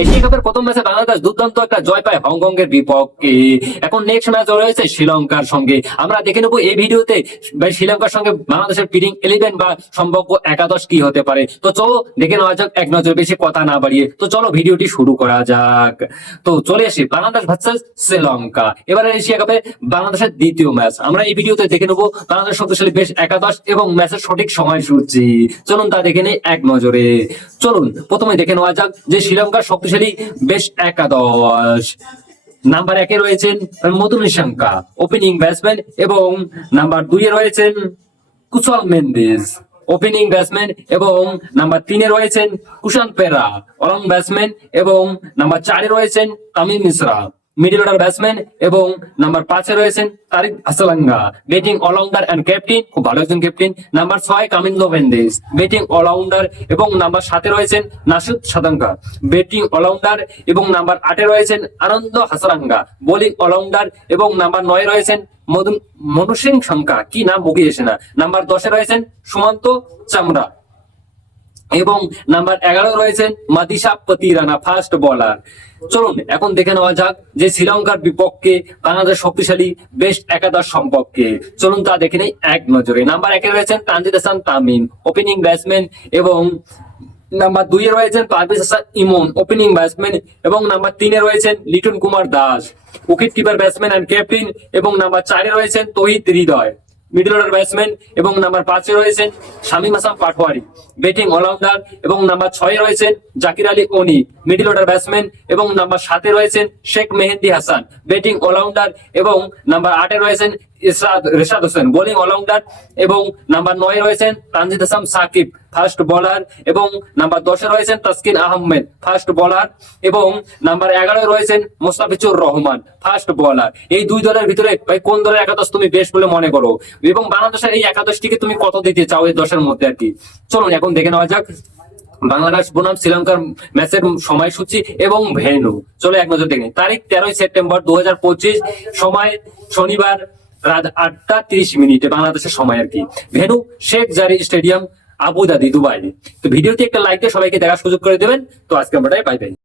Asia কাপের প্রথম ম্যাচে বাংলাদেশ দুর্দান্ত একটা জয় পায় হংকং এর বিপক্ষে। এখন নেক্সট ম্যাচ রয়েছে শ্রীলঙ্কার সঙ্গে। আমরা দেখে নেবো এই ভিডিওতে শ্রীলঙ্কার সঙ্গে বাংলাদেশের প্লেইং 11 বা সম্ভাব্য একাদশ কি হতে পারে। তো চলো দেখে নেওয়া যাক এক নজর, বেশি কথা না বাড়িয়ে। তো চলো ভিডিওটি শুরু করা যাক। তো চলে আসি বাংলাদেশ ভার্সেস শ্রীলঙ্কা, এবারে এশিয়া কাপে বাংলাদেশের দ্বিতীয় ম্যাচ। আমরা এই ভিডিওতে দেখে নেবো বাংলাদেশ শক্তিশালী বেশ একাদশ এবং ম্যাচের সঠিক সময়সূচি। চলুন তা দেখে নেই এক নজরে। চলুন প্রথমে দেখে নেওয়া যাক যে শ্রীলঙ্কার শক্তিশালী বেশ একাদশ। নাম্বার 1-এ রয়েছেন মধু নিশাঙ্কা, ওপেনিং ব্যাটসম্যান, এবং নাম্বার 2-এ রয়েছেন কুশল মেন্দিস, ওপেনিং ব্যাটসম্যান, এবং নাম্বার 3-এ রয়েছেন কুশান পেরা, অলং ব্যাটসম্যান, এবং নাম্বার 4-এ রয়েছেন Tamim Mishra, middle order batsman, এবং নাম্বার 5-এ রয়েছেন Tariq Hasalanga, batting allrounder and captain, খুব ভালো একজন captain. Number 6 Kaminda Mendis, batting allrounder, এবং নাম্বার 7-এ রয়েছেন নাসুদ সাদাঙ্গা, ব্যাটিং অলরাউন্ডার, এবং নাম্বার 8-এ রয়েছেন আনন্দ হাসালাঙ্গা, বোলিং অলরাউন্ডার, এবং নাম্বার 9-এ রয়েছেন মনুসিং শঙ্কা, কি নাম মুখে এসে না। নাম্বার 10-এ রয়েছেন সুমন্ত চামড়া, এবং নাম্বার 11 রয়েছেন মাদিসা পতিরানা, ফাস্ট বোলার। চলুন এখন দেখে নেওয়া যাক যে শ্রীলঙ্কার বিপক্ষে বাংলাদেশ শক্তিশালী বেস্ট একাদশ সম্পর্কে। চলুন তা দেখে নেই এক নজরে। নাম্বার 1-এ রয়েছেন তানজিদ হাসান তামিম, ওপেনিং ব্যাটসম্যান, এবং নাম্বার 2-এ রয়েছেন পারভেজ হাসান ইমন, ওপেনিং ব্যাটসম্যান, এবং নাম্বার 3-এ রয়েছেন Liton Kumar Das, wicket keeper batsman and captain, এবং নাম্বার 4-এ রয়েছেন Towhid Hridoy, middle order batsman, এবং নাম্বার 5-এ রয়েছেন শামীম হাসান পাটোয়ারি, ব্যাটিং অলরাউন্ডার, এবং নাম্বার 6-এ রয়েছেন Jaker Ali Oni, middle order batsman, এবং নাম্বার 7-এ রয়েছেন শেখ মেহেদি হাসান, ব্যাটিং অলরাউন্ডার, এবং নাম্বার 8-এ রয়েছেন রেশাদ হোসেন, বোলিং অলরাউন্ডার, এবং নাম্বার 9-এ রয়েছেন তানজিদ হাসান সাকিব, ফাস্ট বোলার, এবং নাম্বার 10-এ রয়েছেন তাসকিন আহমেদ, ফাস্ট বোলার, এবং নাম্বার 11-এ রয়েছেন মোস্তাফিজুর রহমান, ফাস্ট বোলার। এই দুই দলের ভিতরে ভাই কোন দলের একাদশ তুমি বেস্ট বলে মনে করো, এবং বাংলাদেশের এই একাদশটিকে তুমি কত দিতে চাও এই 10-এর মধ্যে আর কি। চলুন এখন দেখে নেওয়া যাক বাংলাদেশ বনাম শ্রীলঙ্কার ম্যাচের সময়সূচি এবং ভেন্যু। চলো এক নজর দেখে। তারিখ 13 সেপ্টেম্বর 2025, সময় শনিবার রাত 8:30 বাংলাদেশের সময় আর কি। ভেন্যু শেখ জারি স্টেডিয়াম, আবুধাবি, দুবাই। তো ভিডিওতে একটা লাইক দিয়ে সবাইকে দেখার সুযোগ করে দেবেন। তো আজকে আমরা বাই বাই।